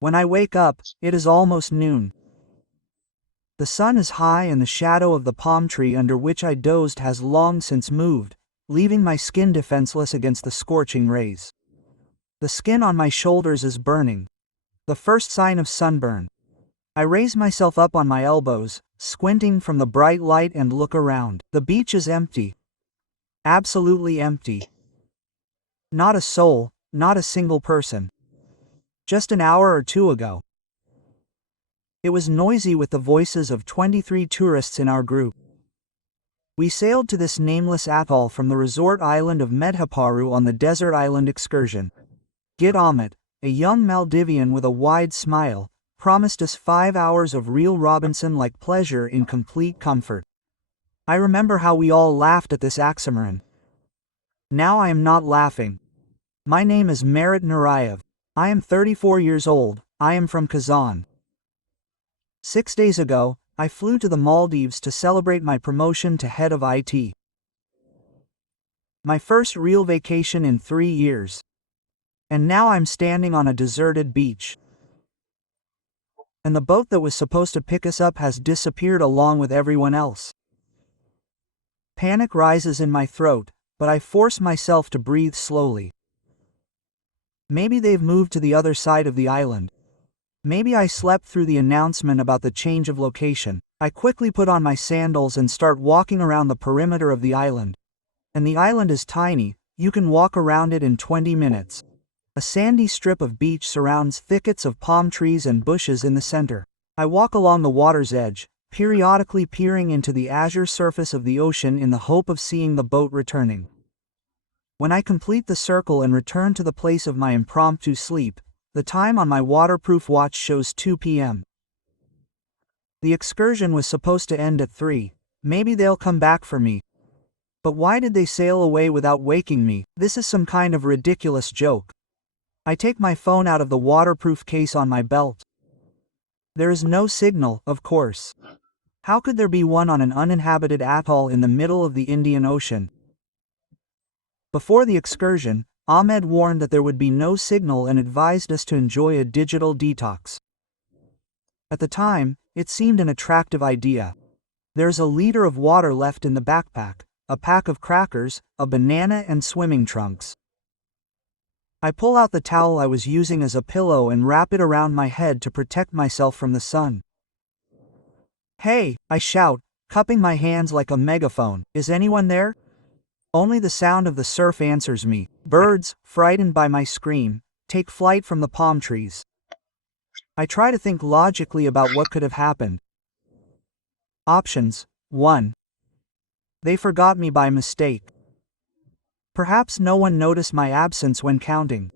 When I wake up, it is almost noon. The sun is high and the shadow of the palm tree under which I dozed has long since moved, leaving my skin defenseless against the scorching rays. The skin on my shoulders is burning, the first sign of sunburn. I raise myself up on my elbows, squinting from the bright light and look around. The beach is empty. Absolutely empty. Not a soul, not a single person. Just an hour or two ago, it was noisy with the voices of 23 tourists in our group. We sailed to this nameless atoll from the resort island of Medhaparu on the desert island excursion. Gid Ahmed, a young Maldivian with a wide smile, promised us 5 hours of real Robinson-like pleasure in complete comfort. I remember how we all laughed at this oxymoron. Now I am not laughing. My name is Merit Nurayev. I am 34 years old. I am from Kazan. 6 days ago, I flew to the Maldives to celebrate my promotion to head of IT. My first real vacation in 3 years. And now I'm standing on a deserted beach. And the boat that was supposed to pick us up has disappeared along with everyone else. Panic rises in my throat, but I force myself to breathe slowly. Maybe they've moved to the other side of the island. Maybe I slept through the announcement about the change of location. I quickly put on my sandals and start walking around the perimeter of the island. And the island is tiny, you can walk around it in 20 minutes. A sandy strip of beach surrounds thickets of palm trees and bushes in the center. I walk along the water's edge, periodically peering into the azure surface of the ocean in the hope of seeing the boat returning. When I complete the circle and return to the place of my impromptu sleep, the time on my waterproof watch shows 2 p.m. The excursion was supposed to end at 3. Maybe they'll come back for me. But why did they sail away without waking me? This is some kind of ridiculous joke. I take my phone out of the waterproof case on my belt. There is no signal, of course. How could there be one on an uninhabited atoll in the middle of the Indian Ocean? Before the excursion, Ahmed warned that there would be no signal and advised us to enjoy a digital detox. At the time, it seemed an attractive idea. There's a liter of water left in the backpack, a pack of crackers, a banana and swimming trunks. I pull out the towel I was using as a pillow and wrap it around my head to protect myself from the sun. "Hey," I shout, cupping my hands like a megaphone. "Is anyone there?" Only the sound of the surf answers me. Birds, frightened by my scream, take flight from the palm trees. I try to think logically about what could have happened. Options: 1. They forgot me by mistake. Perhaps no one noticed my absence when counting.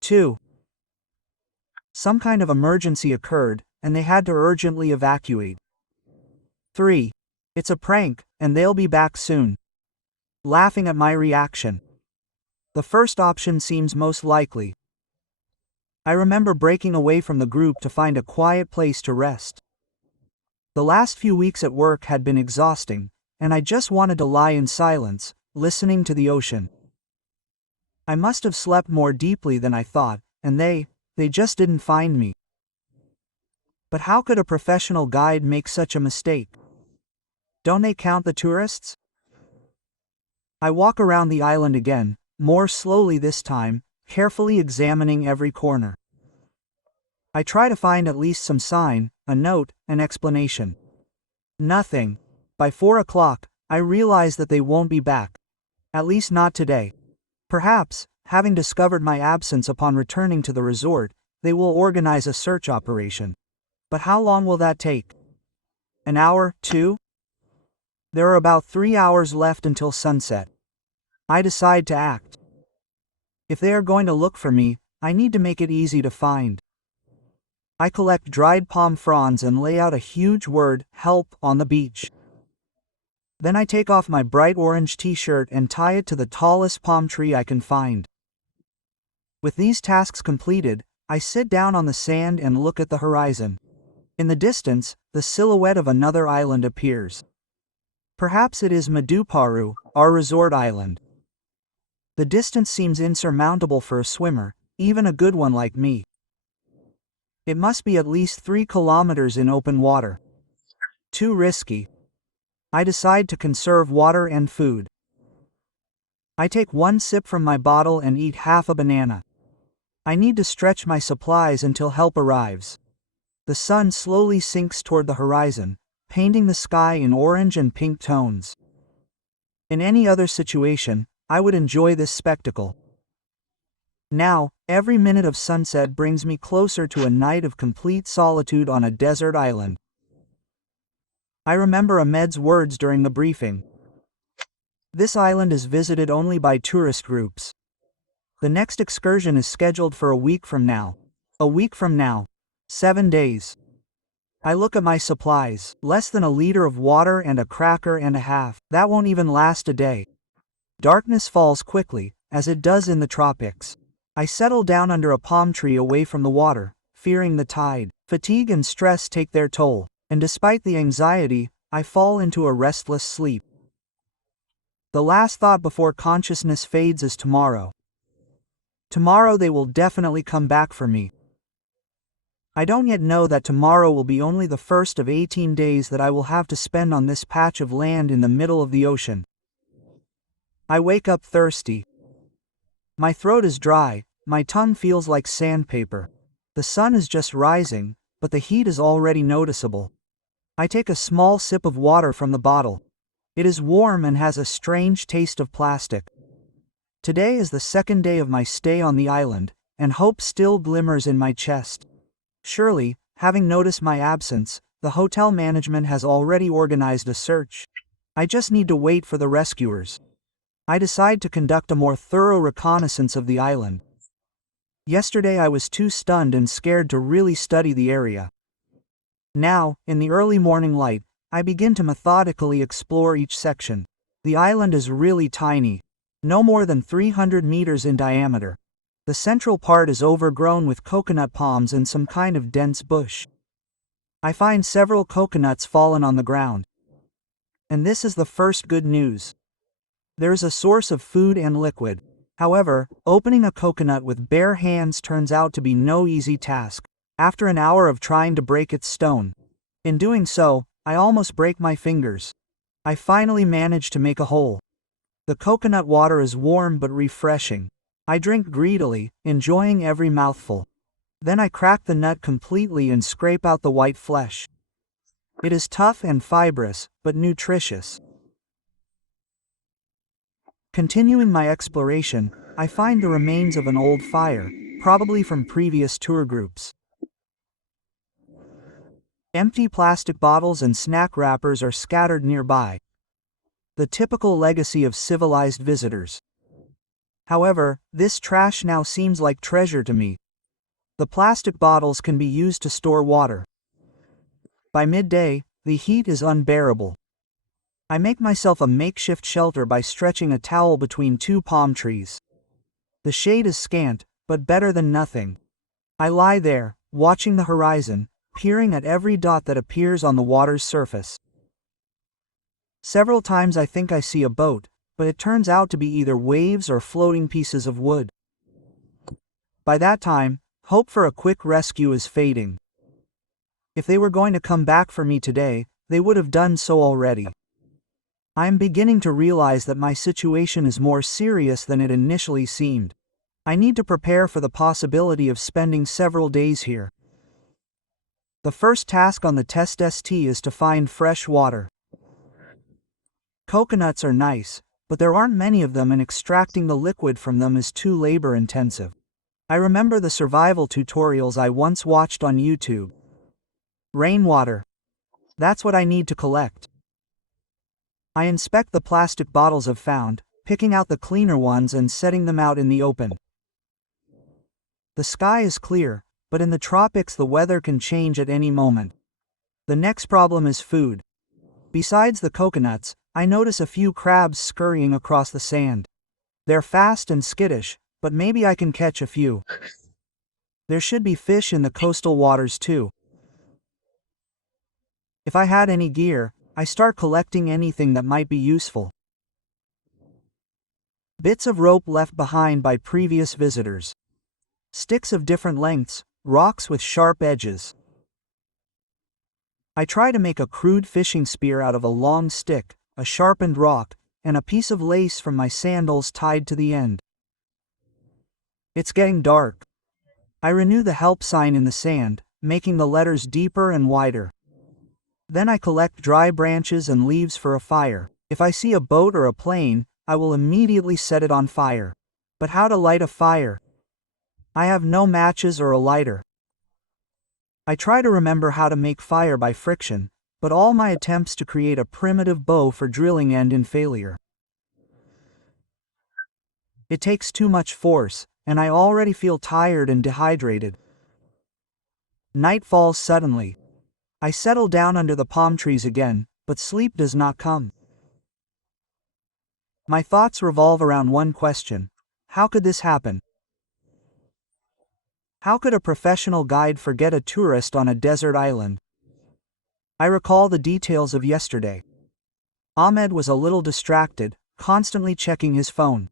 2. Some kind of emergency occurred, and they had to urgently evacuate. 3. It's a prank, and they'll be back soon. Laughing at my reaction. The first option seems most likely. I remember breaking away from the group to find a quiet place to rest. The last few weeks at work had been exhausting, and I just wanted to lie in silence, listening to the ocean. I must have slept more deeply than I thought, and they just didn't find me. But how could a professional guide make such a mistake? Don't they count the tourists? I walk around the island again, more slowly this time, carefully examining every corner. I try to find at least some sign, a note, an explanation. Nothing. By 4 o'clock, I realize that they won't be back. At least not today. Perhaps, having discovered my absence upon returning to the resort, they will organize a search operation. But how long will that take? An hour, 2? There are about 3 hours left until sunset. I decide to act. If they are going to look for me, I need to make it easy to find. I collect dried palm fronds and lay out a huge word, "Help," on the beach. Then I take off my bright orange t-shirt and tie it to the tallest palm tree I can find. With these tasks completed, I sit down on the sand and look at the horizon. In the distance, the silhouette of another island appears. Perhaps it is Madhuparu, our resort island. The distance seems insurmountable for a swimmer, even a good one like me. It must be at least 3 kilometers in open water. Too risky. I decide to conserve water and food. I take 1 sip from my bottle and eat half a banana. I need to stretch my supplies until help arrives. The sun slowly sinks toward the horizon, painting the sky in orange and pink tones. In any other situation, I would enjoy this spectacle. Now, every minute of sunset brings me closer to a night of complete solitude on a desert island. I remember Ahmed's words during the briefing. This island is visited only by tourist groups. The next excursion is scheduled for a week from now. A week from now. 7 days. I look at my supplies, less than a liter of water and a cracker and a half. That won't even last a day. Darkness falls quickly, as it does in the tropics. I settle down under a palm tree away from the water, fearing the tide. Fatigue and stress take their toll, and despite the anxiety, I fall into a restless sleep. The last thought before consciousness fades is tomorrow. Tomorrow they will definitely come back for me. I don't yet know that tomorrow will be only the first of 18 days that I will have to spend on this patch of land in the middle of the ocean. I wake up thirsty. My throat is dry, my tongue feels like sandpaper. The sun is just rising, but the heat is already noticeable. I take a small sip of water from the bottle. It is warm and has a strange taste of plastic. Today is the second day of my stay on the island, and hope still glimmers in my chest. Surely, having noticed my absence, the hotel management has already organized a search. I just need to wait for the rescuers. I decide to conduct a more thorough reconnaissance of the island. Yesterday I was too stunned and scared to really study the area. Now, in the early morning light, I begin to methodically explore each section. The island is really tiny, no more than 300 meters in diameter. The central part is overgrown with coconut palms and some kind of dense bush. I find several coconuts fallen on the ground. And this is the first good news. There is a source of food and liquid. However, opening a coconut with bare hands turns out to be no easy task. After an hour of trying to break its stone. In doing so, I almost break my fingers. I finally manage to make a hole. The coconut water is warm but refreshing. I drink greedily, enjoying every mouthful. Then I crack the nut completely and scrape out the white flesh. It is tough and fibrous, but nutritious. Continuing my exploration, I find the remains of an old fire, probably from previous tour groups. Empty plastic bottles and snack wrappers are scattered nearby. The typical legacy of civilized visitors. However, this trash now seems like treasure to me. The plastic bottles can be used to store water. By midday, the heat is unbearable. I make myself a makeshift shelter by stretching a towel between 2 palm trees. The shade is scant, but better than nothing. I lie there, watching the horizon, peering at every dot that appears on the water's surface. Several times I think I see a boat, but it turns out to be either waves or floating pieces of wood. By that time, hope for a quick rescue is fading. If they were going to come back for me today, they would have done so already. I am beginning to realize that my situation is more serious than it initially seemed. I need to prepare for the possibility of spending several days here. The first task on the test ST is to find fresh water. Coconuts are nice, but there aren't many of them and extracting the liquid from them is too labor-intensive. I remember the survival tutorials I once watched on YouTube. Rainwater. That's what I need to collect. I inspect the plastic bottles I've found, picking out the cleaner ones and setting them out in the open. The sky is clear, but in the tropics the weather can change at any moment. The next problem is food. Besides the coconuts, I notice a few crabs scurrying across the sand. They're fast and skittish, but maybe I can catch a few. There should be fish in the coastal waters too. If I had any gear, I start collecting anything that might be useful. Bits of rope left behind by previous visitors. Sticks of different lengths, rocks with sharp edges. I try to make a crude fishing spear out of a long stick, a sharpened rock, and a piece of lace from my sandals tied to the end. It's getting dark. I renew the help sign in the sand, making the letters deeper and wider. Then I collect dry branches and leaves for a fire. If I see a boat or a plane, I will immediately set it on fire. But how to light a fire? I have no matches or a lighter. I try to remember how to make fire by friction, but all my attempts to create a primitive bow for drilling end in failure. It takes too much force, and I already feel tired and dehydrated. Night falls suddenly. I settle down under the palm trees again, but sleep does not come. My thoughts revolve around one question: how could this happen? How could a professional guide forget a tourist on a desert island? I recall the details of yesterday. Ahmed was a little distracted, constantly checking his phone.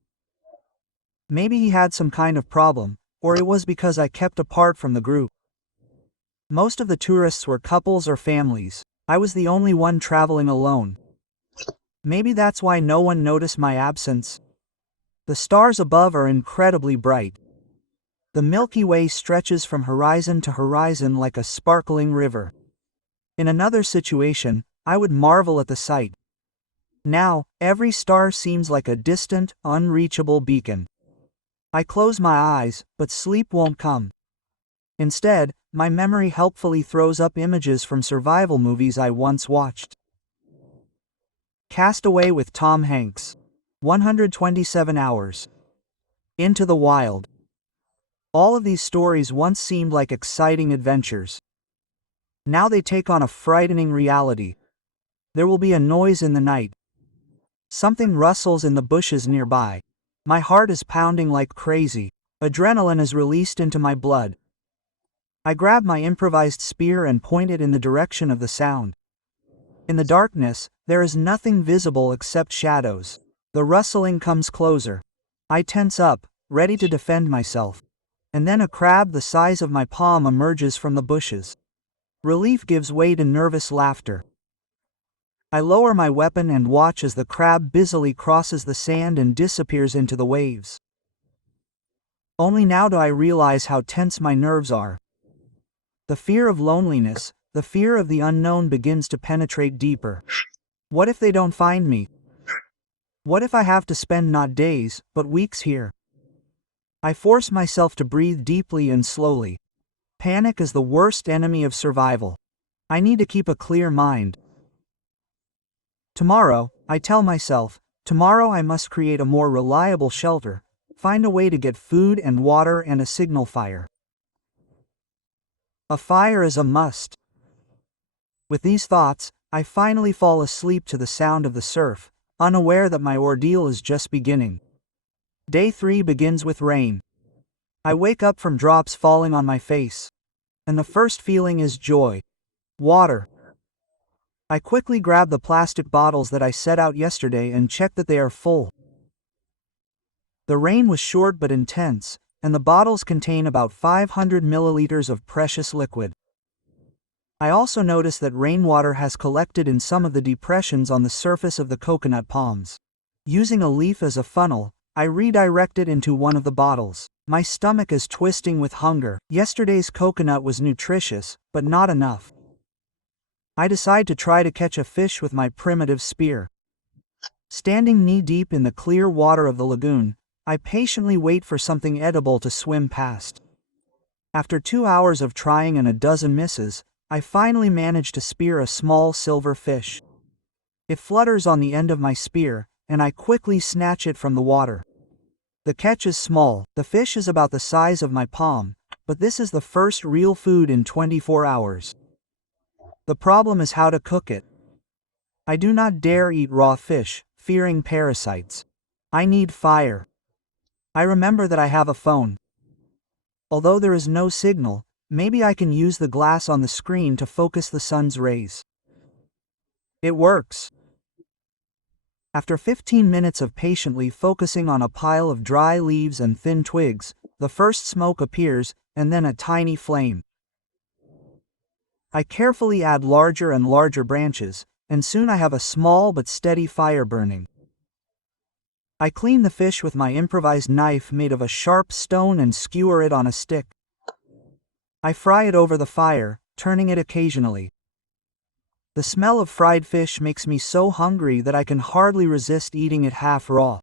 Maybe he had some kind of problem, or it was because I kept apart from the group. Most of the tourists were couples or families. I was the only one traveling alone. Maybe that's why no one noticed my absence. The stars above are incredibly bright. The Milky Way stretches from horizon to horizon like a sparkling river. In another situation, I would marvel at the sight. Now, every star seems like a distant, unreachable beacon. I close my eyes, but sleep won't come. Instead, my memory helpfully throws up images from survival movies I once watched. Castaway with Tom Hanks. 127 Hours. Into the Wild. All of these stories once seemed like exciting adventures. Now they take on a frightening reality. There will be a noise in the night. Something rustles in the bushes nearby. My heart is pounding like crazy. Adrenaline is released into my blood. I grab my improvised spear and point it in the direction of the sound. In the darkness, there is nothing visible except shadows. The rustling comes closer. I tense up, ready to defend myself. And then a crab the size of my palm emerges from the bushes. Relief gives way to nervous laughter. I lower my weapon and watch as the crab busily crosses the sand and disappears into the waves. Only now do I realize how tense my nerves are. The fear of loneliness, the fear of the unknown begins to penetrate deeper. What if they don't find me? What if I have to spend not days, but weeks here? I force myself to breathe deeply and slowly. Panic is the worst enemy of survival. I need to keep a clear mind. Tomorrow, I tell myself, tomorrow I must create a more reliable shelter, find a way to get food and water and a signal fire. A fire is a must. With these thoughts, I finally fall asleep to the sound of the surf, unaware that my ordeal is just beginning. Day 3 begins with rain. I wake up from drops falling on my face. And the first feeling is joy. Water. I quickly grab the plastic bottles that I set out yesterday and check that they are full. The rain was short but intense, and the bottles contain about 500 milliliters of precious liquid. I also notice that rainwater has collected in some of the depressions on the surface of the coconut palms. Using a leaf as a funnel, I redirect it into one of the bottles. My stomach is twisting with hunger. Yesterday's coconut was nutritious, but not enough. I decide to try to catch a fish with my primitive spear. Standing knee-deep in the clear water of the lagoon, I patiently wait for something edible to swim past. After 2 hours of trying and a dozen misses, I finally manage to spear a small silver fish. It flutters on the end of my spear, and I quickly snatch it from the water. The catch is small. The fish is about the size of my palm, but this is the first real food in 24 hours. The problem is how to cook it. I do not dare eat raw fish, fearing parasites. I need fire. I remember that I have a phone. Although there is no signal, maybe I can use the glass on the screen to focus the sun's rays. It works. After 15 minutes of patiently focusing on a pile of dry leaves and thin twigs, the first smoke appears, and then a tiny flame. I carefully add larger and larger branches, and soon I have a small but steady fire burning. I clean the fish with my improvised knife made of a sharp stone and skewer it on a stick. I fry it over the fire, turning it occasionally. The smell of fried fish makes me so hungry that I can hardly resist eating it half raw.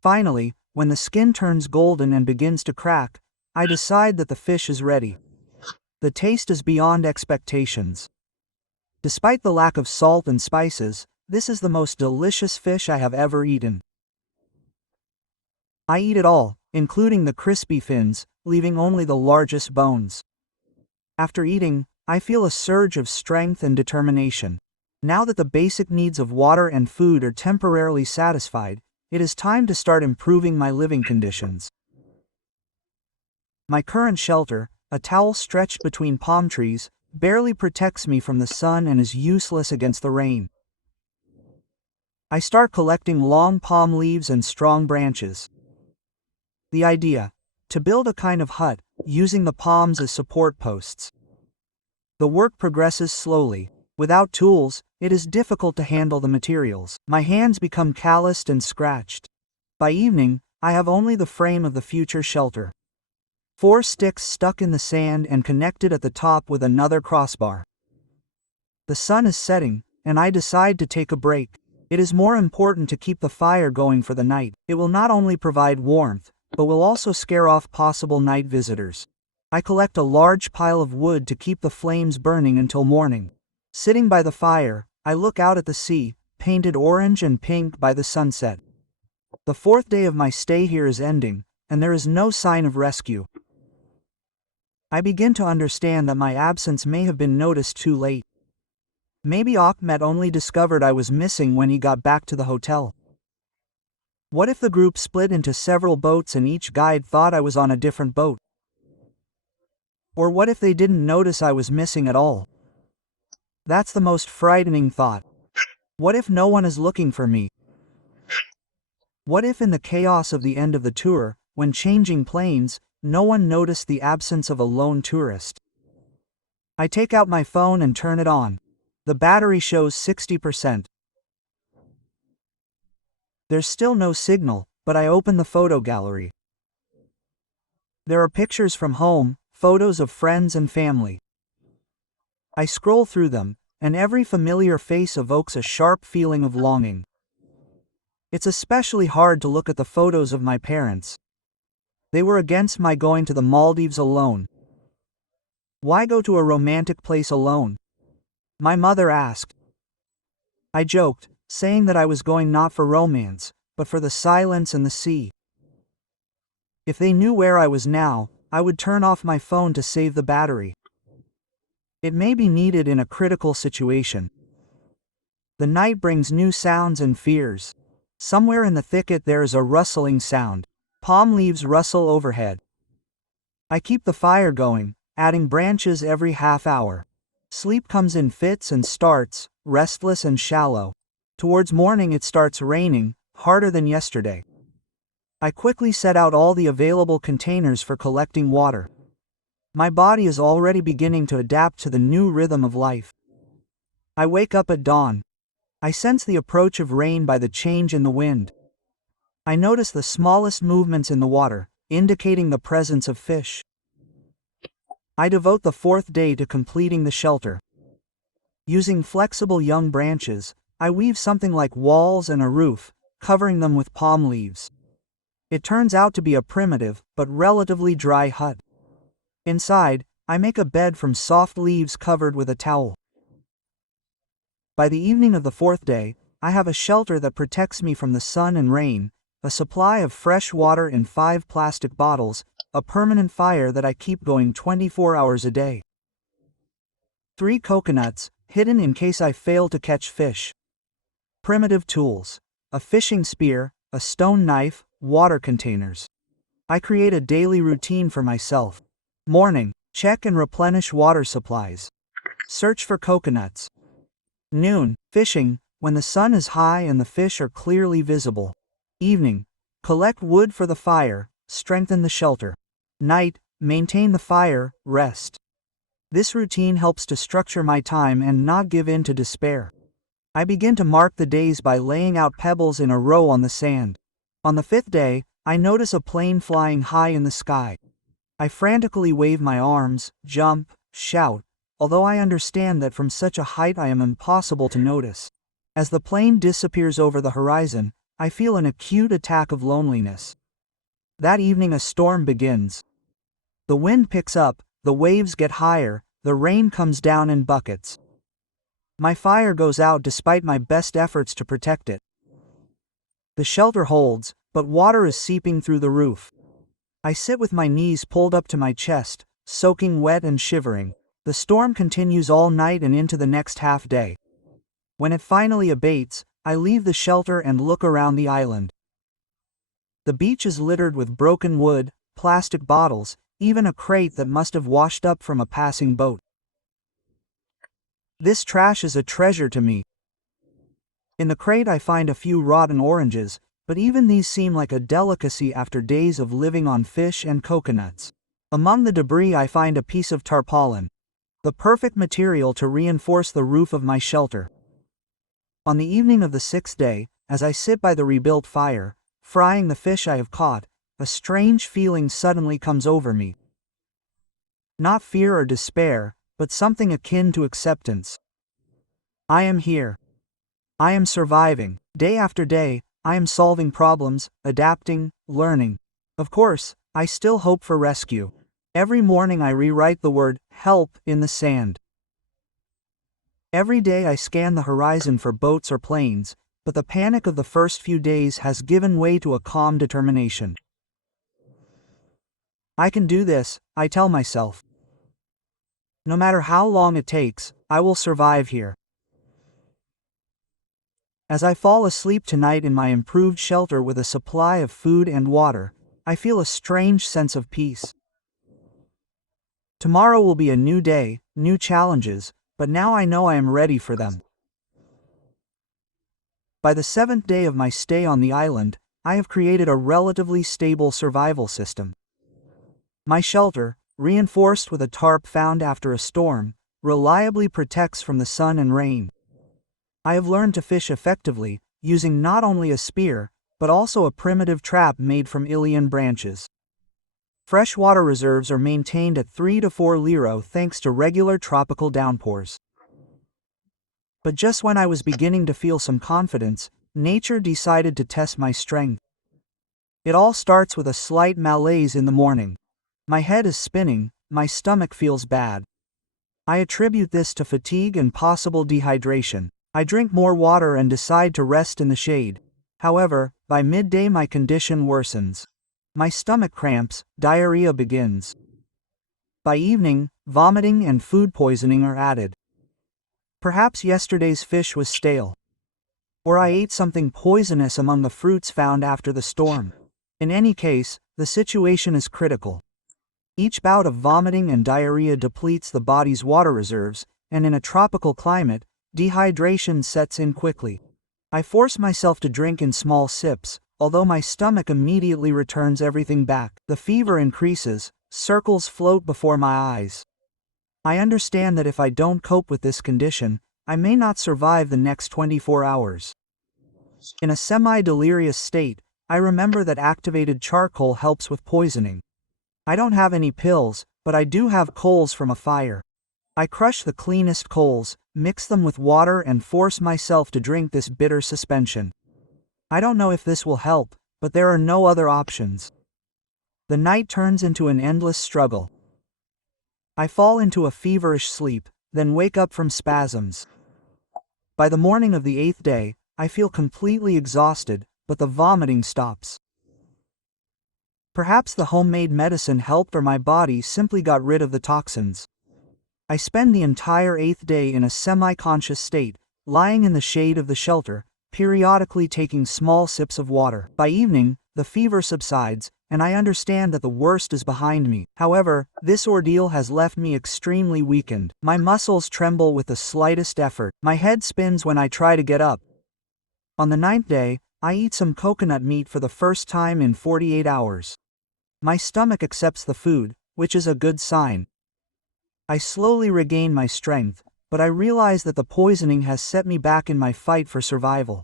Finally, when the skin turns golden and begins to crack, I decide that the fish is ready. The taste is beyond expectations. Despite the lack of salt and spices, this is the most delicious fish I have ever eaten. I eat it all, including the crispy fins, leaving only the largest bones. After eating, I feel a surge of strength and determination. Now that the basic needs of water and food are temporarily satisfied, it is time to start improving my living conditions. My current shelter, a towel stretched between palm trees, barely protects me from the sun and is useless against the rain. I start collecting long palm leaves and strong branches. The idea: to build a kind of hut, using the palms as support posts. The work progresses slowly. Without tools, it is difficult to handle the materials. My hands become calloused and scratched. By evening, I have only the frame of the future shelter. 4 sticks stuck in the sand and connected at the top with another crossbar. The sun is setting, and I decide to take a break. It is more important to keep the fire going for the night. It will not only provide warmth, but will also scare off possible night visitors. I collect a large pile of wood to keep the flames burning until morning. Sitting by the fire, I look out at the sea, painted orange and pink by the sunset. The 4th day of my stay here is ending, and there is no sign of rescue. I begin to understand that my absence may have been noticed too late. Maybe Ahmed only discovered I was missing when he got back to the hotel. What if the group split into several boats and each guide thought I was on a different boat? Or what if they didn't notice I was missing at all? That's the most frightening thought. What if no one is looking for me? What if in the chaos of the end of the tour, when changing planes, no one noticed the absence of a lone tourist? I take out my phone and turn it on. The battery shows 60%. There's still no signal, but I open the photo gallery. There are pictures from home, photos of friends and family. I scroll through them, and every familiar face evokes a sharp feeling of longing. It's especially hard to look at the photos of my parents. They were against my going to the Maldives alone. Why go to a romantic place alone? My mother asked. I joked, saying that I was going not for romance, but for the silence and the sea. If they knew where I was now, I would turn off my phone to save the battery. It may be needed in a critical situation. The night brings new sounds and fears. Somewhere in the thicket there is a rustling sound. Palm leaves rustle overhead. I keep the fire going, adding branches every half hour. Sleep comes in fits and starts, restless and shallow. Towards morning it starts raining, harder than yesterday. I quickly set out all the available containers for collecting water. My body is already beginning to adapt to the new rhythm of life. I wake up at dawn. I sense the approach of rain by the change in the wind. I notice the smallest movements in the water, indicating the presence of fish. I devote the 4th day to completing the shelter. Using flexible young branches, I weave something like walls and a roof, covering them with palm leaves. It turns out to be a primitive, but relatively dry hut. Inside, I make a bed from soft leaves covered with a towel. By the evening of the 4th day, I have a shelter that protects me from the sun and rain, a supply of fresh water in 5 plastic bottles, a permanent fire that I keep going 24 hours a day. 3 coconuts, hidden in case I fail to catch fish. Primitive tools: a fishing spear, a stone knife, water containers. I create a daily routine for myself. Morning: check and replenish water supplies. Search for coconuts. Noon: fishing, when the sun is high and the fish are clearly visible. Evening: collect wood for the fire, strengthen the shelter. Night: maintain the fire, rest. This routine helps to structure my time and not give in to despair. I begin to mark the days by laying out pebbles in a row on the sand. On the 5th day, I notice a plane flying high in the sky. I frantically wave my arms, jump, shout, although I understand that from such a height I am impossible to notice. As the plane disappears over the horizon, I feel an acute attack of loneliness. That evening a storm begins. The wind picks up, the waves get higher, the rain comes down in buckets. My fire goes out despite my best efforts to protect it. The shelter holds, but water is seeping through the roof. I sit with my knees pulled up to my chest, soaking wet and shivering. The storm continues all night and into the next half day. When it finally abates, I leave the shelter and look around the island. The beach is littered with broken wood, plastic bottles, even a crate that must have washed up from a passing boat. This trash is a treasure to me. In the crate I find a few rotten oranges, but even these seem like a delicacy after days of living on fish and coconuts. Among the debris I find a piece of tarpaulin, the perfect material to reinforce the roof of my shelter. On the evening of the 6th day, as I sit by the rebuilt fire, frying the fish I have caught, a strange feeling suddenly comes over me. Not fear or despair, but something akin to acceptance. I am here. I am surviving. Day after day, I am solving problems, adapting, learning. Of course, I still hope for rescue. Every morning I rewrite the word, help, in the sand. Every day I scan the horizon for boats or planes, but the panic of the first few days has given way to a calm determination. I can do this, I tell myself. No matter how long it takes, I will survive here. As I fall asleep tonight in my improved shelter with a supply of food and water, I feel a strange sense of peace. Tomorrow will be a new day, new challenges, but now I know I am ready for them. By the 7th day of my stay on the island, I have created a relatively stable survival system. My shelter, reinforced with a tarp found after a storm, reliably protects from the sun and rain. I have learned to fish effectively, using not only a spear, but also a primitive trap made from Ilian branches. Freshwater reserves are maintained at 3 to 4 liro thanks to regular tropical downpours. But just when I was beginning to feel some confidence, nature decided to test my strength. It all starts with a slight malaise in the morning. My head is spinning, my stomach feels bad. I attribute this to fatigue and possible dehydration. I drink more water and decide to rest in the shade. However, by midday my condition worsens. My stomach cramps, diarrhea begins. By evening, vomiting and food poisoning are added. Perhaps yesterday's fish was stale. Or I ate something poisonous among the fruits found after the storm. In any case, the situation is critical. Each bout of vomiting and diarrhea depletes the body's water reserves, and in a tropical climate, dehydration sets in quickly. I force myself to drink in small sips, although my stomach immediately returns everything back. The fever increases, circles float before my eyes. I understand that if I don't cope with this condition, I may not survive the next 24 hours. In a semi-delirious state, I remember that activated charcoal helps with poisoning. I don't have any pills, but I do have coals from a fire. I crush the cleanest coals, mix them with water and force myself to drink this bitter suspension. I don't know if this will help, but there are no other options. The night turns into an endless struggle. I fall into a feverish sleep, then wake up from spasms. By the morning of the 8th day, I feel completely exhausted, but the vomiting stops. Perhaps the homemade medicine helped or my body simply got rid of the toxins. I spend the entire 8th day in a semi-conscious state, lying in the shade of the shelter, periodically taking small sips of water. By evening, the fever subsides, and I understand that the worst is behind me. However, this ordeal has left me extremely weakened. My muscles tremble with the slightest effort. My head spins when I try to get up. On the 9th day, I eat some coconut meat for the first time in 48 hours. My stomach accepts the food, which is a good sign. I slowly regain my strength, but I realize that the poisoning has set me back in my fight for survival.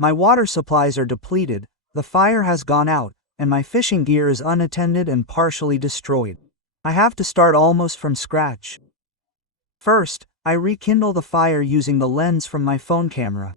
My water supplies are depleted, the fire has gone out, and my fishing gear is unattended and partially destroyed. I have to start almost from scratch. First, I rekindle the fire using the lens from my phone camera.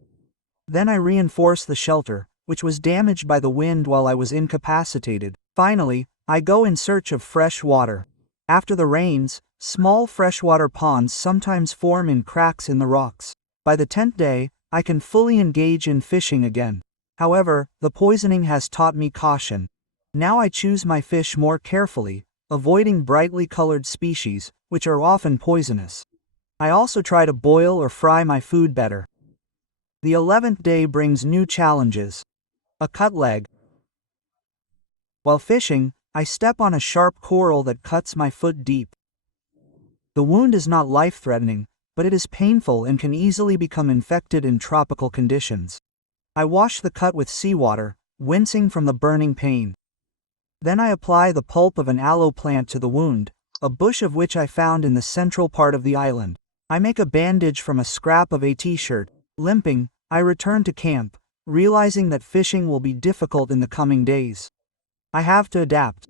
Then I reinforce the shelter, which was damaged by the wind while I was incapacitated. Finally, I go in search of fresh water. After the rains, small freshwater ponds sometimes form in cracks in the rocks. By the 10th day, I can fully engage in fishing again. However, the poisoning has taught me caution. Now I choose my fish more carefully, avoiding brightly colored species, which are often poisonous. I also try to boil or fry my food better. The 11th day brings new challenges. A cut leg. While fishing, I step on a sharp coral that cuts my foot deep. The wound is not life-threatening, but it is painful and can easily become infected in tropical conditions. I wash the cut with seawater, wincing from the burning pain. Then I apply the pulp of an aloe plant to the wound, a bush of which I found in the central part of the island. I make a bandage from a scrap of a t-shirt. Limping, I return to camp, realizing that fishing will be difficult in the coming days. I have to adapt.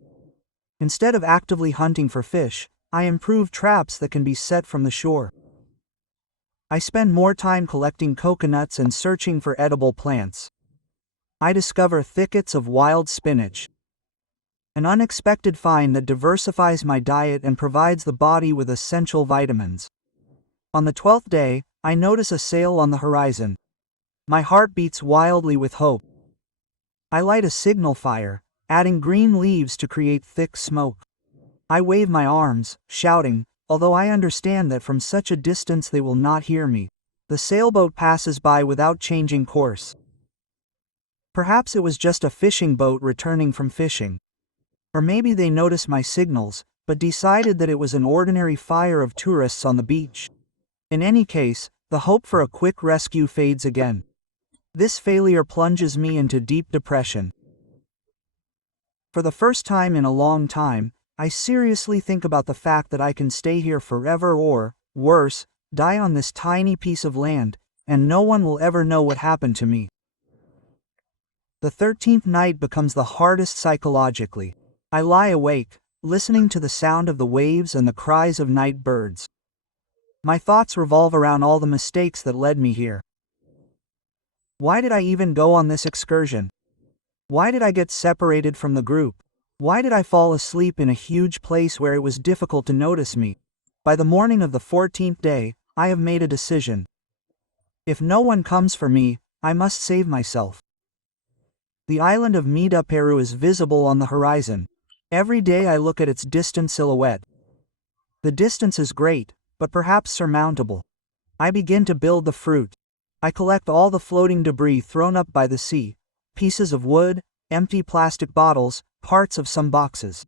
Instead of actively hunting for fish, I improve traps that can be set from the shore. I spend more time collecting coconuts and searching for edible plants. I discover thickets of wild spinach. An unexpected find that diversifies my diet and provides the body with essential vitamins. On the 12th day, I notice a sail on the horizon. My heart beats wildly with hope. I light a signal fire, adding green leaves to create thick smoke. I wave my arms, shouting, although I understand that from such a distance they will not hear me. The sailboat passes by without changing course. Perhaps it was just a fishing boat returning from fishing. Or maybe they noticed my signals, but decided that it was an ordinary fire of tourists on the beach. In any case, the hope for a quick rescue fades again. This failure plunges me into deep depression. For the first time in a long time, I seriously think about the fact that I can stay here forever or, worse, die on this tiny piece of land, and no one will ever know what happened to me. The 13th night becomes the hardest psychologically. I lie awake, listening to the sound of the waves and the cries of night birds. My thoughts revolve around all the mistakes that led me here. Why did I even go on this excursion? Why did I get separated from the group? Why did I fall asleep in a huge place where it was difficult to notice me? By the morning of the 14th day, I have made a decision. If no one comes for me, I must save myself. The island of Mida, Peru is visible on the horizon. Every day I look at its distant silhouette. The distance is great, but perhaps surmountable. I begin to build the fruit. I collect all the floating debris thrown up by the sea, pieces of wood, empty plastic bottles, parts of some boxes.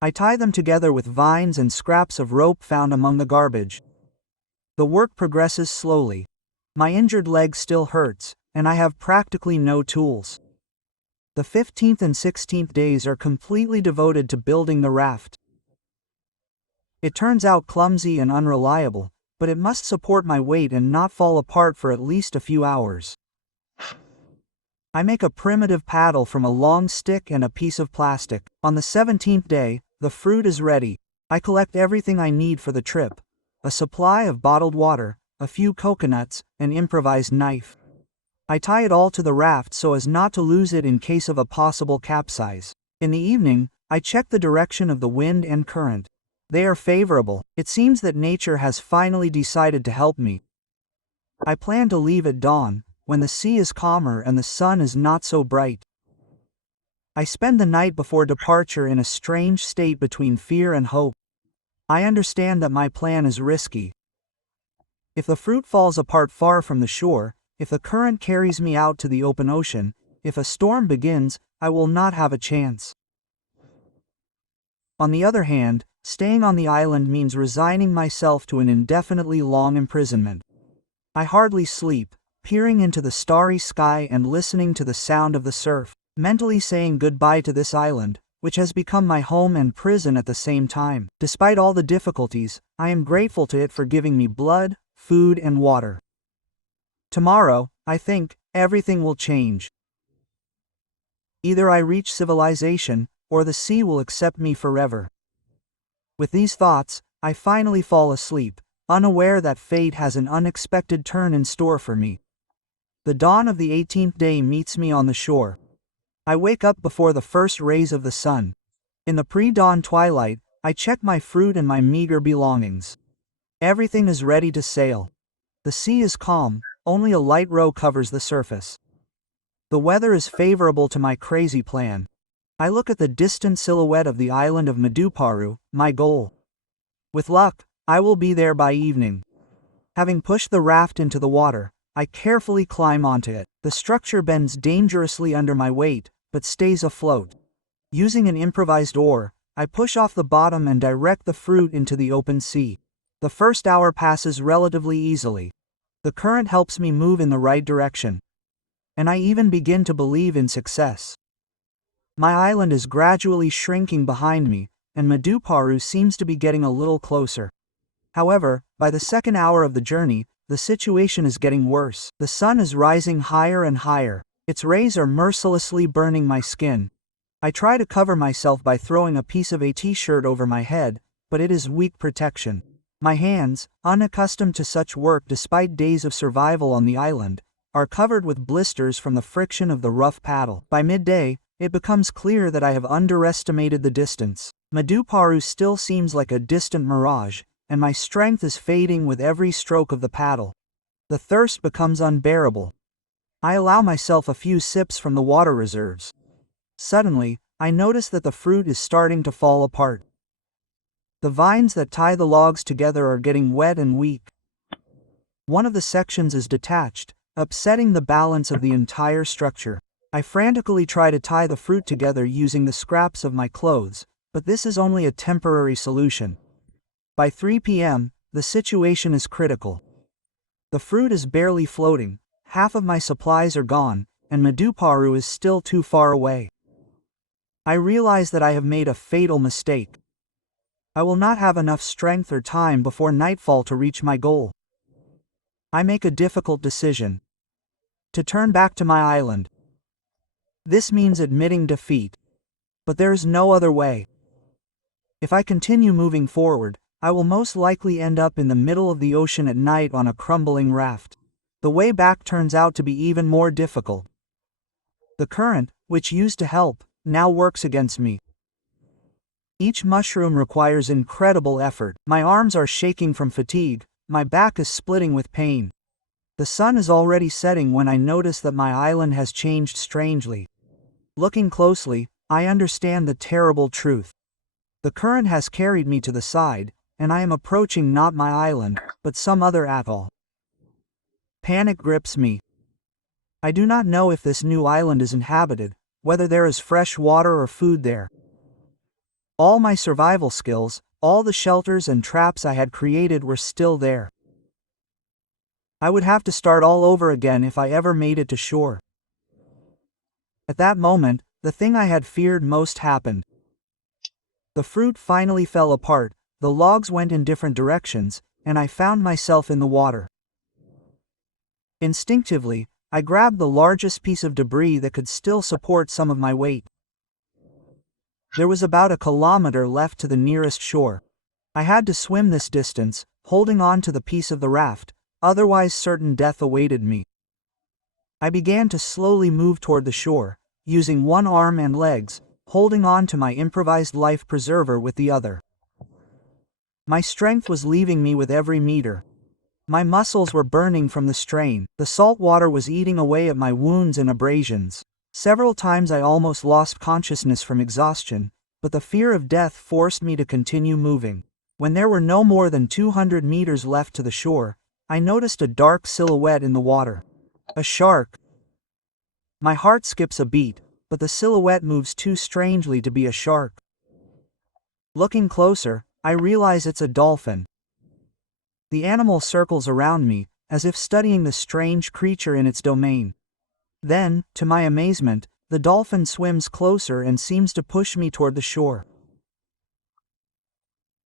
I tie them together with vines and scraps of rope found among the garbage. The work progresses slowly. My injured leg still hurts, and I have practically no tools. The 15th and 16th days are completely devoted to building the raft. It turns out clumsy and unreliable, but it must support my weight and not fall apart for at least a few hours. I make a primitive paddle from a long stick and a piece of plastic. On the 17th day, the fruit is ready. I collect everything I need for the trip: a supply of bottled water, a few coconuts, an improvised knife. I tie it all to the raft so as not to lose it in case of a possible capsize. In the evening, I check the direction of the wind and current. They are favorable. It seems that nature has finally decided to help me. I plan to leave at dawn, when the sea is calmer and the sun is not so bright. I spend the night before departure in a strange state between fear and hope. I understand that my plan is risky. If the fruit falls apart far from the shore, if the current carries me out to the open ocean, if a storm begins, I will not have a chance. On the other hand, staying on the island means resigning myself to an indefinitely long imprisonment. I hardly sleep, peering into the starry sky and listening to the sound of the surf, mentally saying goodbye to this island, which has become my home and prison at the same time. Despite all the difficulties, I am grateful to it for giving me blood, food, and water. Tomorrow, I think, everything will change. Either I reach civilization, or the sea will accept me forever. With these thoughts, I finally fall asleep, unaware that fate has an unexpected turn in store for me. The dawn of the 18th day meets me on the shore. I wake up before the first rays of the sun. In the pre-dawn twilight, I check my fruit and my meager belongings. Everything is ready to sail. The sea is calm, only a light row covers the surface. The weather is favorable to my crazy plan. I look at the distant silhouette of the island of Maduparu, my goal. With luck, I will be there by evening. Having pushed the raft into the water, I carefully climb onto it. The structure bends dangerously under my weight, but stays afloat. Using an improvised oar, I push off the bottom and direct the fruit into the open sea. The first hour passes relatively easily. The current helps me move in the right direction. And I even begin to believe in success. My island is gradually shrinking behind me, and Maduparu seems to be getting a little closer. However, by the second hour of the journey, the situation is getting worse. The sun is rising higher and higher. Its rays are mercilessly burning my skin. I try to cover myself by throwing a piece of a t-shirt over my head, but it is weak protection. My hands, unaccustomed to such work despite days of survival on the island, are covered with blisters from the friction of the rough paddle. By midday, it becomes clear that I have underestimated the distance. Maduparu still seems like a distant mirage, and my strength is fading with every stroke of the paddle. The thirst becomes unbearable. I allow myself a few sips from the water reserves. Suddenly, I notice that the fruit is starting to fall apart. The vines that tie the logs together are getting wet and weak. One of the sections is detached, upsetting the balance of the entire structure. I frantically try to tie the fruit together using the scraps of my clothes, but this is only a temporary solution. By 3 p.m., the situation is critical. The fruit is barely floating, half of my supplies are gone, and Maduparu is still too far away. I realize that I have made a fatal mistake. I will not have enough strength or time before nightfall to reach my goal. I make a difficult decision. To turn back to my island. This means admitting defeat. But there is no other way. If I continue moving forward, I will most likely end up in the middle of the ocean at night on a crumbling raft. The way back turns out to be even more difficult. The current, which used to help, now works against me. Each mushroom requires incredible effort. My arms are shaking from fatigue, my back is splitting with pain. The sun is already setting when I notice that my island has changed strangely. Looking closely, I understand the terrible truth. The current has carried me to the side, and I am approaching not my island, but some other atoll. Panic grips me. I do not know if this new island is inhabited, whether there is fresh water or food there. All my survival skills, all the shelters and traps I had created were still there. I would have to start all over again if I ever made it to shore. At that moment, the thing I had feared most happened. The fruit finally fell apart, the logs went in different directions, and I found myself in the water. Instinctively, I grabbed the largest piece of debris that could still support some of my weight. There was about 1 kilometer left to the nearest shore. I had to swim this distance, holding on to the piece of the raft, otherwise certain death awaited me. I began to slowly move toward the shore, using one arm and legs, holding on to my improvised life preserver with the other. My strength was leaving me with every meter. My muscles were burning from the strain. The salt water was eating away at my wounds and abrasions. Several times I almost lost consciousness from exhaustion, but the fear of death forced me to continue moving. When there were no more than 200 meters left to the shore, I noticed a dark silhouette in the water. A shark. My heart skips a beat, but the silhouette moves too strangely to be a shark. Looking closer, I realize it's a dolphin. The animal circles around me, as if studying the strange creature in its domain. Then, to my amazement, The dolphin swims closer and seems to push me toward the shore.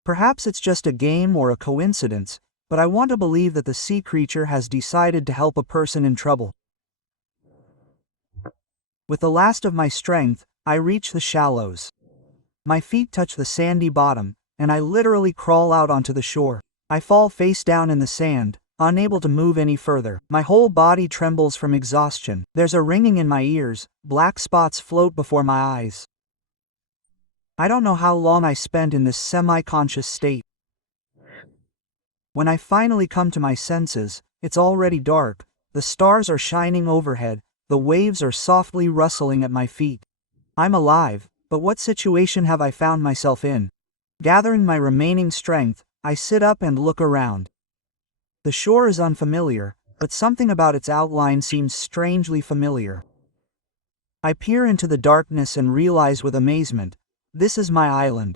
Perhaps it's just a game or a coincidence, but I want to believe that the sea creature has decided to help a person in trouble. With the last of my strength, I reach the shallows. My feet touch the sandy bottom, and I literally crawl out onto the shore. I fall face down in the sand, unable to move any further. My whole body trembles from exhaustion. There's a ringing in my ears, black spots float before my eyes. I don't know how long I spent in this semi-conscious state. When I finally come to my senses, it's already dark, the stars are shining overhead, the waves are softly rustling at my feet. I'm alive, but what situation have I found myself in? Gathering my remaining strength, I sit up and look around. The shore is unfamiliar, but something about its outline seems strangely familiar. I peer into the darkness and realize with amazement, this is my island.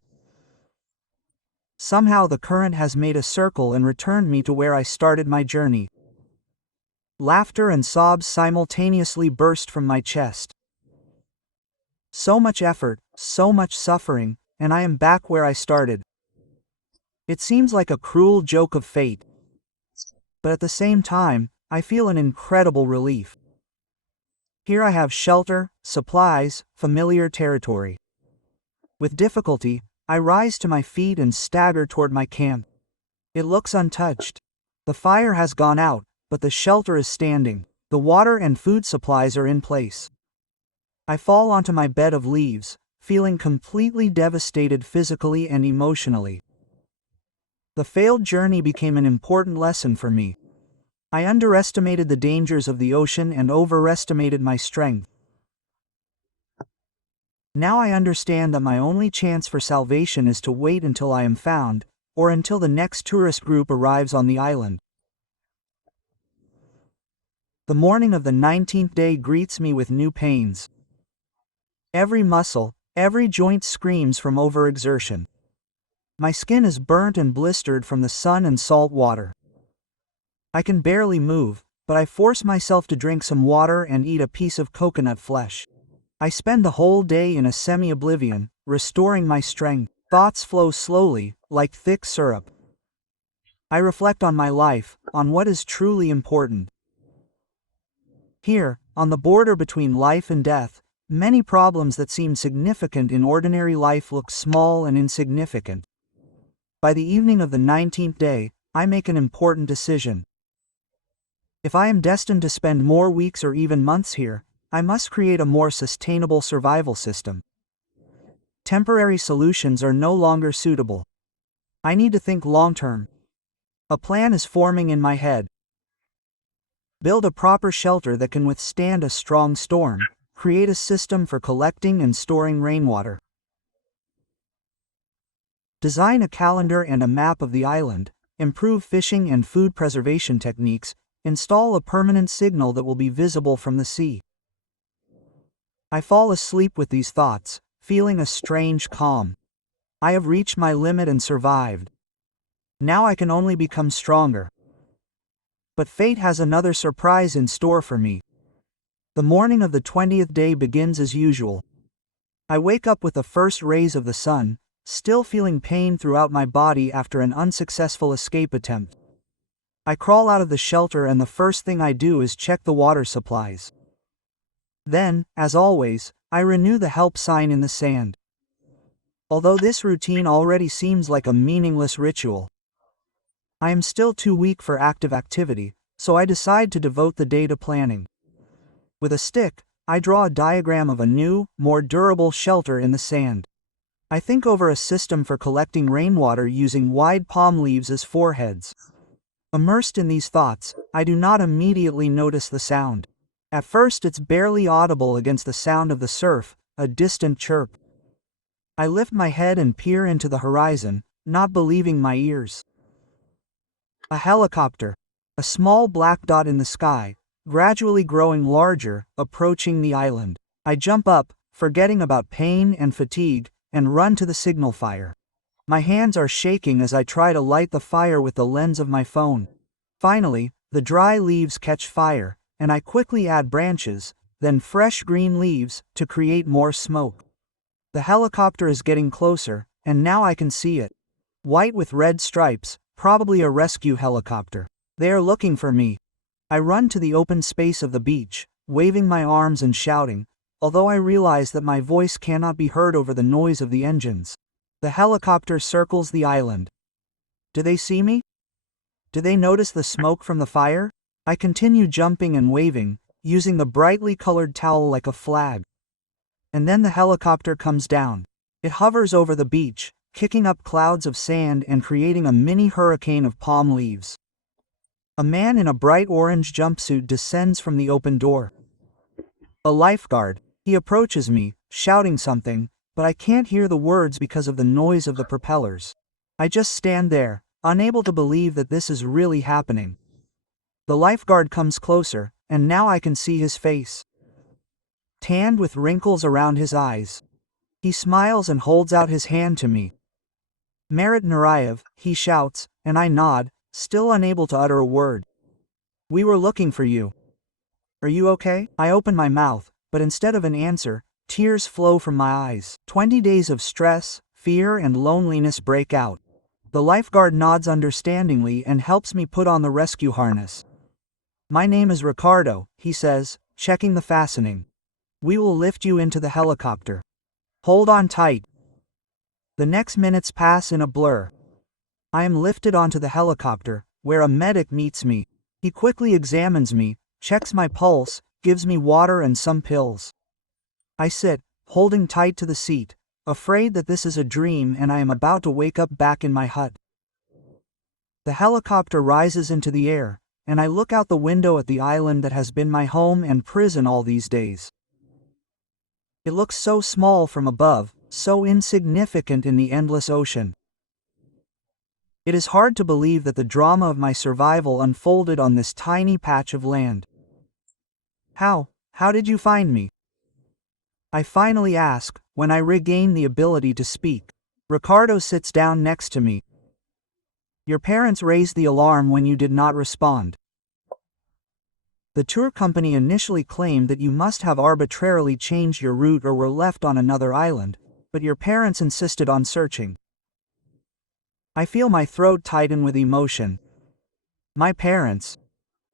Somehow the current has made a circle and returned me to where I started my journey. Laughter and sobs simultaneously burst from my chest. So much effort, so much suffering, and I am back where I started. It seems like a cruel joke of fate. But at the same time, I feel an incredible relief. Here I have shelter, supplies, familiar territory. With difficulty, I rise to my feet and stagger toward my camp. It looks untouched. The fire has gone out, but the shelter is standing. The water and food supplies are in place. I fall onto my bed of leaves, feeling completely devastated physically and emotionally. The failed journey became an important lesson for me. I underestimated the dangers of the ocean and overestimated my strength. Now I understand that my only chance for salvation is to wait until I am found, or until the next tourist group arrives on the island. The morning of the 19th day greets me with new pains. Every muscle, every joint screams from overexertion. My skin is burnt and blistered from the sun and salt water. I can barely move, but I force myself to drink some water and eat a piece of coconut flesh. I spend the whole day in a semi-oblivion, restoring my strength. Thoughts flow slowly, like thick syrup. I reflect on my life, on what is truly important. Here, on the border between life and death, many problems that seem significant in ordinary life look small and insignificant. By the evening of the 19th day, I make an important decision. If I am destined to spend more weeks or even months here, I must create a more sustainable survival system. Temporary solutions are no longer suitable. I need to think long-term. A plan is forming in my head. Build a proper shelter that can withstand a strong storm. Create a system for collecting and storing rainwater. Design a calendar and a map of the island. Improve fishing and food preservation techniques. Install a permanent signal that will be visible from the sea. I fall asleep with these thoughts, feeling a strange calm. I have reached my limit and survived. Now I can only become stronger. But fate has another surprise in store for me. The morning of the 20th day begins as usual. I wake up with the first rays of the sun, still feeling pain throughout my body after an unsuccessful escape attempt. I crawl out of the shelter and the first thing I do is check the water supplies. Then, as always, I renew the help sign in the sand. Although this routine already seems like a meaningless ritual, I am still too weak for active activity, so I decide to devote the day to planning. With a stick, I draw a diagram of a new, more durable shelter in the sand. I think over a system for collecting rainwater using wide palm leaves as foreheads. Immersed in these thoughts, I do not immediately notice the sound. At first it's barely audible against the sound of the surf, a distant chirp. I lift my head and peer into the horizon, not believing my ears. A helicopter, a small black dot in the sky, gradually growing larger, approaching the island. I jump up, forgetting about pain and fatigue, and run to the signal fire. My hands are shaking as I try to light the fire with the lens of my phone. Finally, the dry leaves catch fire, and I quickly add branches, then fresh green leaves, to create more smoke. The helicopter is getting closer, and now I can see it. White with red stripes, probably a rescue helicopter. They are looking for me. I run to the open space of the beach, waving my arms and shouting, although I realize that my voice cannot be heard over the noise of the engines. The helicopter circles the island. Do they see me? Do they notice the smoke from the fire? I continue jumping and waving, using the brightly colored towel like a flag. And then the helicopter comes down. It hovers over the beach, kicking up clouds of sand and creating a mini hurricane of palm leaves. A man in a bright orange jumpsuit descends from the open door. A lifeguard. He approaches me, shouting something, but I can't hear the words because of the noise of the propellers. I just stand there, unable to believe that this is really happening. The lifeguard comes closer, and now I can see his face. Tanned with wrinkles around his eyes. He smiles and holds out his hand to me. Merit Narayev, he shouts, and I nod, still unable to utter a word. We were looking for you. Are you okay? I open my mouth, but instead of an answer, tears flow from my eyes. 20 days of stress, fear, and loneliness break out. The lifeguard nods understandingly and helps me put on the rescue harness. My name is Ricardo, he says, checking the fastening. We will lift you into the helicopter. Hold on tight. The next minutes pass in a blur. I am lifted onto the helicopter, where a medic meets me. He quickly examines me, checks my pulse, gives me water and some pills. I sit, holding tight to the seat, afraid that this is a dream and I am about to wake up back in my hut. The helicopter rises into the air, and I look out the window at the island that has been my home and prison all these days. It looks so small from above, so insignificant in the endless ocean. It is hard to believe that the drama of my survival unfolded on this tiny patch of land. How did you find me? I finally ask, when I regain the ability to speak. Ricardo sits down next to me. Your parents raised the alarm when you did not respond. The tour company initially claimed that you must have arbitrarily changed your route or were left on another island, but your parents insisted on searching. I feel my throat tighten with emotion. My parents.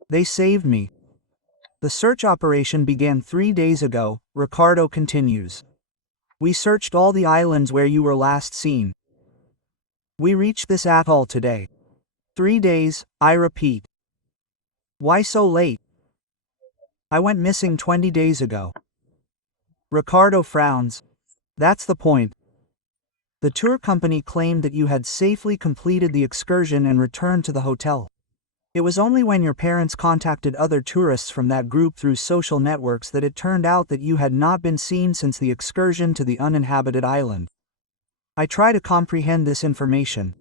They saved me. The search operation began 3 days ago, Ricardo continues. We searched all the islands where you were last seen. We reached this atoll today. 3 days, I repeat. Why so late? I went missing 20 days ago. Ricardo frowns. That's the point. The tour company claimed that you had safely completed the excursion and returned to the hotel. It was only when your parents contacted other tourists from that group through social networks that it turned out that you had not been seen since the excursion to the uninhabited island. I try to comprehend this information.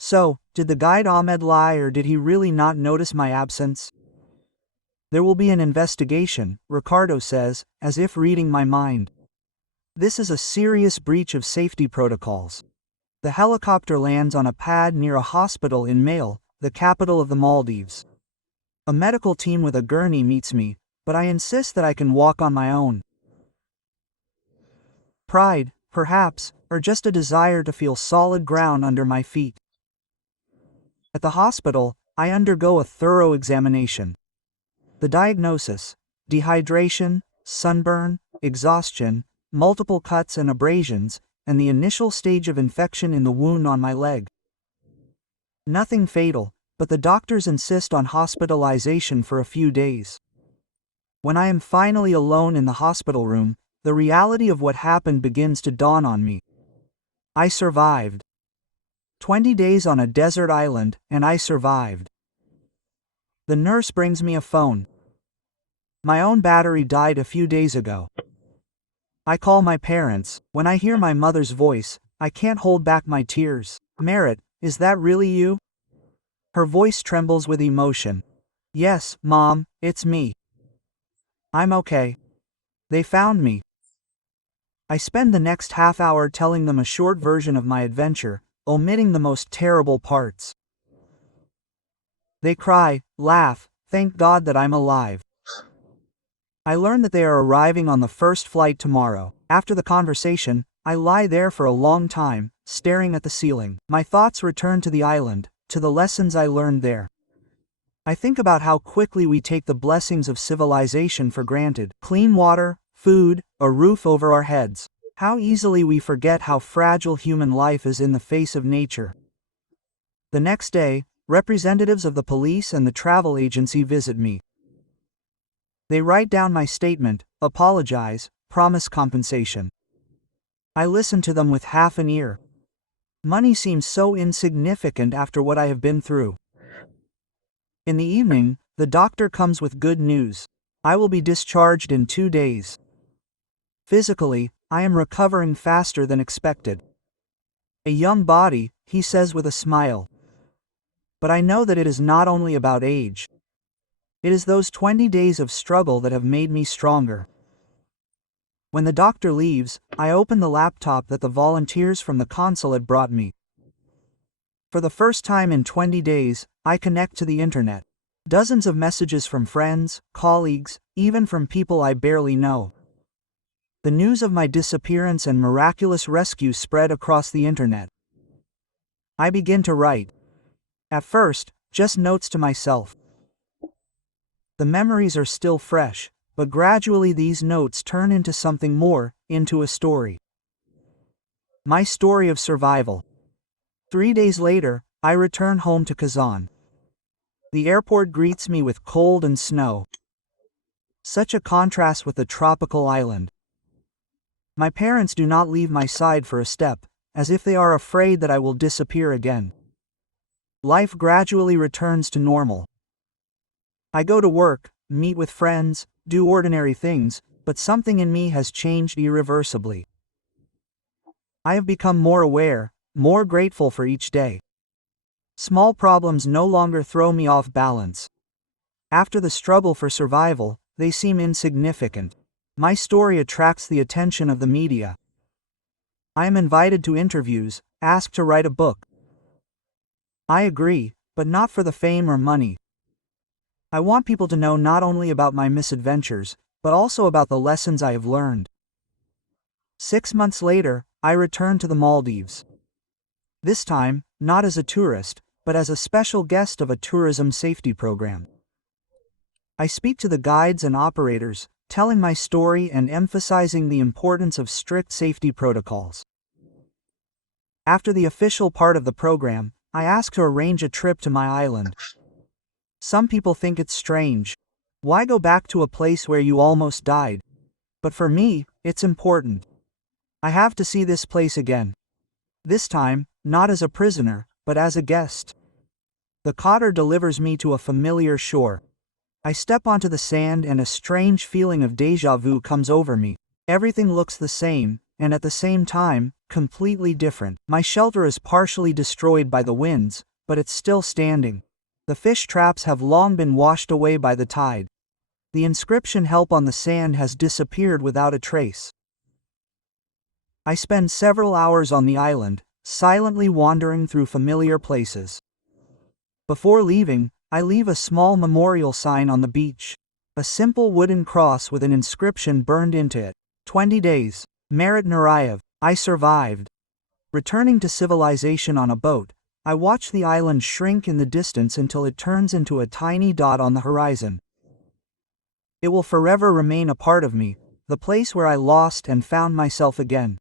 So, did the guide Ahmed lie or did he really not notice my absence? There will be an investigation, Ricardo says, as if reading my mind. This is a serious breach of safety protocols. The helicopter lands on a pad near a hospital in Male, the capital of the Maldives. A medical team with a gurney meets me, but I insist that I can walk on my own. Pride, perhaps, or just a desire to feel solid ground under my feet. At the hospital, I undergo a thorough examination. The diagnosis: dehydration, sunburn, exhaustion, multiple cuts and abrasions, and the initial stage of infection in the wound on my leg. Nothing fatal, but the doctors insist on hospitalization for a few days. When I am finally alone in the hospital room, the reality of what happened begins to dawn on me. I survived. 20 days on a desert island, and I survived. The nurse brings me a phone. My own battery died a few days ago. I call my parents. When I hear my mother's voice, I can't hold back my tears. Merit, is that really you? Her voice trembles with emotion. Yes, Mom, it's me. I'm okay. They found me. I spend the next half hour telling them a short version of my adventure, omitting the most terrible parts. They cry, laugh, thank God that I'm alive. I learn that they are arriving on the first flight tomorrow. After the conversation, I lie there for a long time, staring at the ceiling. My thoughts return to the island, to the lessons I learned there. I think about how quickly we take the blessings of civilization for granted. Clean water, food, a roof over our heads. How easily we forget how fragile human life is in the face of nature. The next day, representatives of the police and the travel agency visit me. They write down my statement, apologize, promise compensation. I listen to them with half an ear. Money seems so insignificant after what I have been through. In the evening, the doctor comes with good news. I will be discharged in 2 days. Physically, I am recovering faster than expected. A young body, he says with a smile. But I know that it is not only about age. It is those 20 days of struggle that have made me stronger. When the doctor leaves, I open the laptop that the volunteers from the consulate brought me. For the first time in 20 days, I connect to the internet. Dozens of messages from friends, colleagues, even from people I barely know. The news of my disappearance and miraculous rescue spread across the internet. I begin to write. At first, just notes to myself. The memories are still fresh, but gradually these notes turn into something more, into a story. My story of survival. 3 days later, I return home to Kazan. The airport greets me with cold and snow. Such a contrast with the tropical island. My parents do not leave my side for a step, as if they are afraid that I will disappear again. Life gradually returns to normal. I go to work, meet with friends, do ordinary things, but something in me has changed irreversibly. I have become more aware, more grateful for each day. Small problems no longer throw me off balance. After the struggle for survival, they seem insignificant. My story attracts the attention of the media. I am invited to interviews, asked to write a book. I agree, but not for the fame or money. I want people to know not only about my misadventures, but also about the lessons I have learned. 6 months later, I return to the Maldives. This time, not as a tourist, but as a special guest of a tourism safety program. I speak to the guides and operators, telling my story and emphasizing the importance of strict safety protocols. After the official part of the program, I ask to arrange a trip to my island. Some people think it's strange. Why go back to a place where you almost died? But for me, it's important. I have to see this place again. This time, not as a prisoner, but as a guest. The cutter delivers me to a familiar shore. I step onto the sand and a strange feeling of déjà vu comes over me. Everything looks the same, and at the same time, completely different. My shelter is partially destroyed by the winds, but it's still standing. The fish traps have long been washed away by the tide. The inscription "Help" on the sand has disappeared without a trace. I spend several hours on the island, silently wandering through familiar places. Before leaving, I leave a small memorial sign on the beach. A simple wooden cross with an inscription burned into it. 20 days. Merit Narayev. I survived. Returning to civilization on a boat, I watch the island shrink in the distance until it turns into a tiny dot on the horizon. It will forever remain a part of me, the place where I lost and found myself again.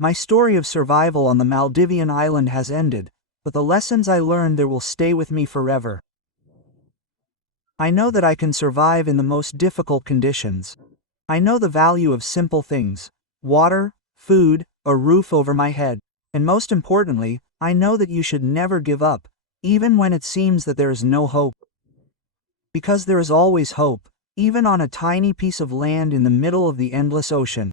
My story of survival on the Maldivian island has ended, but the lessons I learned there will stay with me forever. I know that I can survive in the most difficult conditions. I know the value of simple things: water, food, a roof over my head. And most importantly, I know that you should never give up, even when it seems that there is no hope. Because there is always hope, even on a tiny piece of land in the middle of the endless ocean.